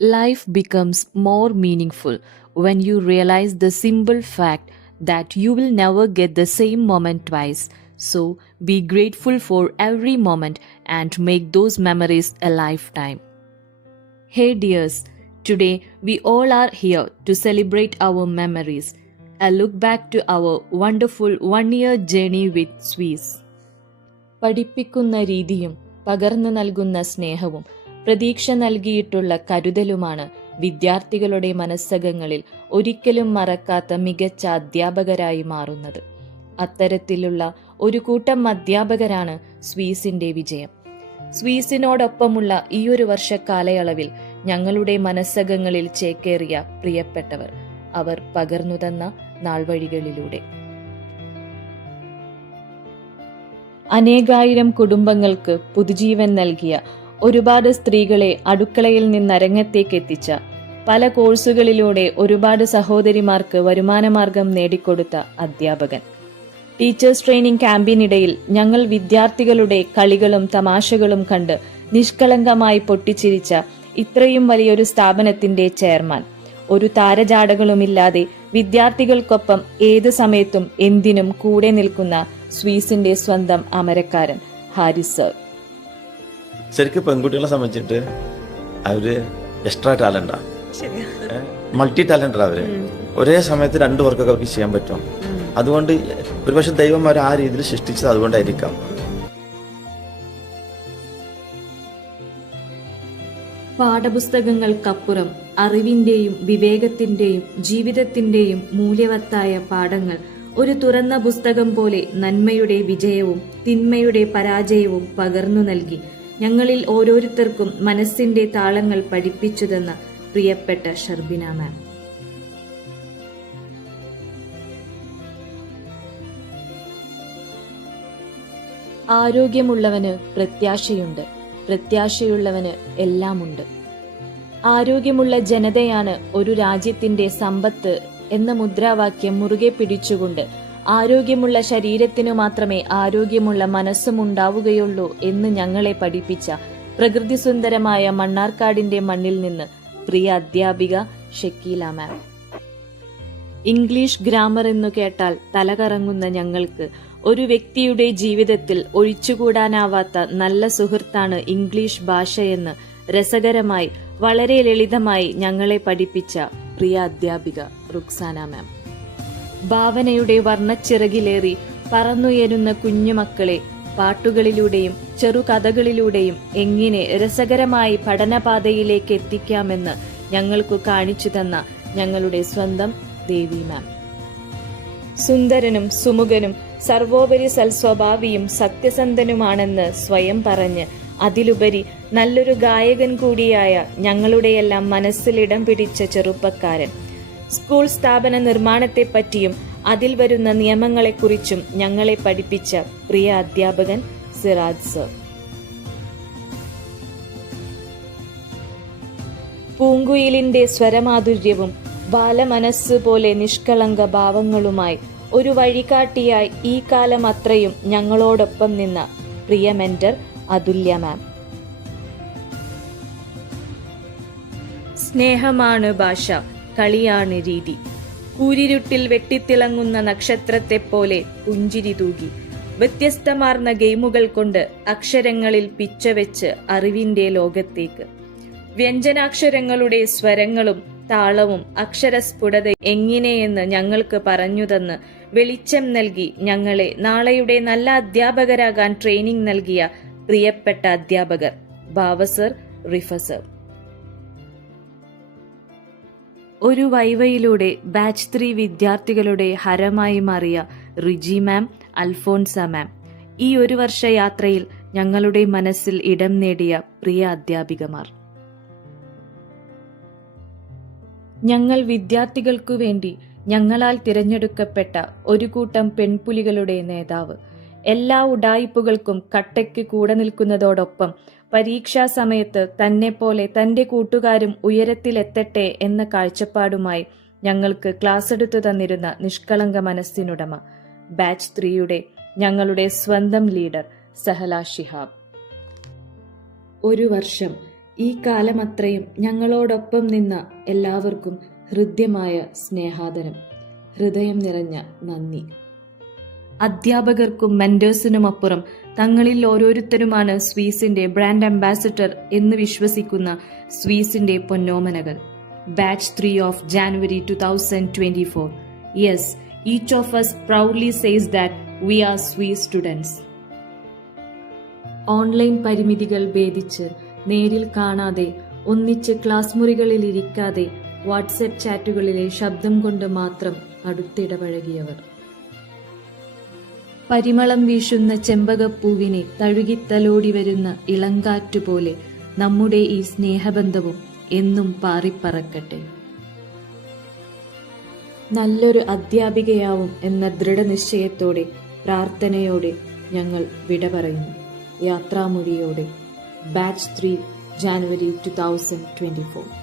Life becomes more meaningful when you realize the simple fact that you will never get the same moment twice. So be grateful for every moment and make those memories a lifetime. Hey dears, today we all are here to celebrate our memories. A look back to our wonderful one year journey with Swiss. പഠിപ്പിക്കുന്ന രീതിയും പകർന്നു നൽകുന്ന സ്നേഹവും പ്രതീക്ഷ നൽകിയിട്ടുള്ള കരുതലുമാണ് വിദ്യാർത്ഥികളുടെ മനസ്സകങ്ങളിൽ ഒരിക്കലും മറക്കാത്ത മികച്ച അധ്യാപകരായി മാറുന്നത്. അത്തരത്തിലുള്ള ഒരു കൂട്ടം അധ്യാപകരാണ് സ്വീസിന്റെ വിജയം. സ്വീസിനോടൊപ്പമുള്ള ഈ ഒരു വർഷ കാലയളവിൽ ഞങ്ങളുടെ മനസ്സകങ്ങളിൽ ചേക്കേറിയ പ്രിയപ്പെട്ടവർ അവർ പകർന്നു തന്ന നാൾവഴികളിലൂടെ. അനേകായിരം കുടുംബങ്ങൾക്ക് പുതുജീവൻ നൽകിയ ഒരുപാട് സ്ത്രീകളെ അടുക്കളയിൽ നിന്ന് അരങ്ങത്തേക്ക് എത്തിച്ച പല കോഴ്സുകളിലൂടെ ഒരുപാട് സഹോദരിമാർക്ക് വരുമാനമാർഗം നേടിക്കൊടുത്ത അധ്യാപകൻ. ടീച്ചേഴ്സ് ട്രെയിനിംഗ് ക്യാമ്പിനിടയിൽ ഞങ്ങൾ വിദ്യാർത്ഥികളുടെ കളികളും തമാശകളും കണ്ട് നിഷ്കളങ്കമായി പൊട്ടിച്ചിരിച്ച ഇത്രയും വലിയൊരു സ്ഥാപനത്തിന്റെ ചെയർമാൻ. ഒരു താരജാടകളുമില്ലാതെ വിദ്യാർത്ഥികൾക്കൊപ്പം ഏത് സമയത്തും എന്തിനും കൂടെ നിൽക്കുന്ന സ്വീസിന്റെ സ്വന്തം അമരക്കാരൻ ഹാരിസ് സർ. ശരിക്കും പെൺകുട്ടികളെ സംബന്ധിച്ചിട്ട് അവർ എക്സ്ട്രാ ടാലന്റാ മൾട്ടി ടാലന്റാ അവർ. ഒരേ സമയത്ത് രണ്ടു വർക്കൊക്കെ അവർക്ക് ചെയ്യാൻ പറ്റും. അതുകൊണ്ട് ഒരുപക്ഷെ ദൈവം അവർ ആ രീതിയിൽ സൃഷ്ടിച്ചത് അതുകൊണ്ടായിരിക്കാം. പാഠപുസ്തകങ്ങൾക്കപ്പുറം അറിവിന്റെയും വിവേകത്തിന്റെയും ജീവിതത്തിന്റെയും മൂല്യവത്തായ പാഠങ്ങൾ ഒരു തുറന്ന പുസ്തകം പോലെ നന്മയുടെ വിജയവും തിന്മയുടെ പരാജയവും പകർന്നു നൽകി ഞങ്ങളിൽ ഓരോരുത്തർക്കും മനസ്സിന്റെ താളങ്ങൾ പഠിപ്പിച്ചു തന്ന പ്രിയപ്പെട്ട ഷർബിന മാം. ആരോഗ്യമുള്ളവന് പ്രത്യാശയുണ്ട്. പ്രത്യാശയുള്ളവന് എല്ലാമുണ്ട്. ആരോഗ്യമുള്ള ജനതയാണ് ഒരു രാജ്യത്തിന്റെ സമ്പത്ത് എന്ന മുദ്രാവാക്യം മുറുകെ പിടിച്ചുകൊണ്ട് ആരോഗ്യമുള്ള ശരീരത്തിനു മാത്രമേ ആരോഗ്യമുള്ള മനസ്സും ഉണ്ടാവുകയുള്ളൂ എന്ന് ഞങ്ങളെ പഠിപ്പിച്ച പ്രകൃതി സുന്ദരമായ മണ്ണാർക്കാടിന്റെ മണ്ണിൽ നിന്ന് പ്രിയ അധ്യാപിക ഷക്കീല മാം. ഇംഗ്ലീഷ് ഗ്രാമർ എന്നു കേട്ടാൽ തലകറങ്ങുന്ന ഞങ്ങൾക്ക് ഒരു വ്യക്തിയുടെ ജീവിതത്തിൽ ഒഴിച്ചുകൂടാനാവാത്ത നല്ല സുഹൃത്താണ് ഇംഗ്ലീഷ് ഭാഷയെന്ന് രസകരമായി വളരെ ലളിതമായി ഞങ്ങളെ പഠിപ്പിച്ച പ്രിയ അധ്യാപിക റുക്സാന മാം. ഭാവനയുടെ വർണച്ചിറകിലേറി പറന്നുയരുന്ന കുഞ്ഞുമക്കളെ പാട്ടുകളിലൂടെയും ചെറുകഥകളിലൂടെയും എങ്ങനെ രസകരമായി പഠനപാതയിലേക്ക് എത്തിക്കാമെന്ന് ഞങ്ങൾക്കു കാണിച്ചു തന്ന ഞങ്ങളുടെ സ്വന്തം ദേവി മാം സുന്ദരനും സുമുഖനും സർവോപരി സൽസ്വഭാവിയും സത്യസന്ധനുമാണെന്ന് സ്വയം പറഞ്ഞ് അതിലുപരി നല്ലൊരു ഗായകൻ കൂടിയായ ഞങ്ങളുടെയെല്ലാം മനസ്സിലിടം പിടിച്ച ചെറുപ്പക്കാരൻ. സ്കൂൾ സ്ഥാപന നിർമ്മാണത്തെപ്പറ്റിയും അതിൽ വരുന്ന നിയമങ്ങളെക്കുറിച്ചും ഞങ്ങളെ പഠിപ്പിച്ച പ്രിയ അധ്യാപകൻ സിറാജ് സർ. പൂങ്കുയിലിന്റെ സ്വരമാധുര്യവും ബാലമനസ് പോലെ നിഷ്കളങ്ക ഭാവങ്ങളുമായി ഒരു വഴികാട്ടിയായി ഈ കാലം അത്രയും ഞങ്ങളോടൊപ്പം നിന്ന പ്രിയ മെന്റർ അതുല്യ മാം. സ്നേഹമാണ് ഭാഷ. കളിയാണ് രീതി. കൂരിരുട്ടിൽ വെട്ടിത്തിളങ്ങുന്ന നക്ഷത്രത്തെപ്പോലെ പുഞ്ചിരി തൂകി. വ്യത്യസ്തമാർന്ന ഗെയിമുകൾ കൊണ്ട് അക്ഷരങ്ങളിൽ പിച്ചവെച്ച് അറിവിന്റെ ലോകത്തേക്ക്. വ്യഞ്ജനാക്ഷരങ്ങളുടെ സ്വരങ്ങളും താളവും അക്ഷരസ്ഫുടത എങ്ങനെയെന്ന് ഞങ്ങൾക്ക് പറഞ്ഞുതന്ന് വെളിച്ചം നൽകി ഞങ്ങളെ നാളെയുടെ നല്ല അധ്യാപകരാകാൻ ട്രെയിനിങ് നൽകിയ പ്രിയപ്പെട്ട അധ്യാപകർ. ബാവസർ റിഫസർ ഒരു വൈവയിലൂടെ ബാച്ച് ത്രീ വിദ്യാർത്ഥികളുടെ ഹരമായി മാറിയ റിജി മാം അൽഫോൻസ മാം. ഈ ഒരു വർഷ യാത്രയിൽ ഞങ്ങളുടെ മനസ്സിൽ ഇടം നേടിയ പ്രിയ അധ്യാപികമാർ. ഞങ്ങൾ വിദ്യാർത്ഥികൾക്കു വേണ്ടി ഞങ്ങളാൽ തിരഞ്ഞെടുക്കപ്പെട്ട ഒരു കൂട്ടം പെൺപുലികളുടെ നേതാവ് എല്ലാ ഉഡായിപ്പുകൾക്കും കട്ടയ്ക്ക് കൂടെ നിൽക്കുന്നതോടൊപ്പം പരീക്ഷാ സമയത്ത് പോലെ തന്റെ കൂട്ടുകാരും ഉയരത്തിലെത്തട്ടെ എന്ന കാഴ്ചപ്പാടുമായി ഞങ്ങൾക്ക് ക്ലാസ് എടുത്തു തന്നിരുന്ന നിഷ്കളങ്ക മനസ്സിനുടമ. ബാച്ച് ത്രീയുടെ ഞങ്ങളുടെ സ്വന്തം ലീഡർ സഹല ഷിഹാബ്. ഒരു വർഷം ഈ കാലമത്രയും ഞങ്ങളോടൊപ്പം നിന്ന എല്ലാവർക്കും ഹൃദ്യമായ സ്നേഹാദരം. ഹൃദയം നിറഞ്ഞ നന്ദി. അധ്യാപകർക്കും മെന്റേഴ്സിനുമപ്പുറം തങ്ങളിൽ ഓരോരുത്തരുമാണ് സ്വീസിന്റെ ബ്രാൻഡ് അംബാസിഡർ എന്ന് വിശ്വസിക്കുന്ന സ്വീസിന്റെ പൊന്നോമനകൾ. Batch three of January two thousand twenty four. Yes each of us proudly says that we are Swiss students online പരിമിതികൾ ഭേദിച്ച് നേരിൽ കാണാതെ ഒന്നിച്ച് ക്ലാസ് മുറികളിൽ ഇരിക്കാതെ വാട്സപ്പ് ചാറ്റുകളിലെ ശബ്ദം കൊണ്ട് മാത്രം അടുത്തിടപഴകിയവർ. പരിമളം വീശുന്ന ചെമ്പകപ്പൂവിനെ തഴുകിത്തലോടി വരുന്ന ഇളങ്കാറ്റുപോലെ നമ്മുടെ ഈ സ്നേഹബന്ധവും എന്നും പാറിപ്പറക്കട്ടെ. നല്ലൊരു അധ്യാപികയാവും എന്ന ദൃഢനിശ്ചയത്തോടെ പ്രാർത്ഥനയോടെ ഞങ്ങൾ വിട പറയുന്നു. യാത്രാമൊഴിയോടെ. Batch three January two thousand twenty four.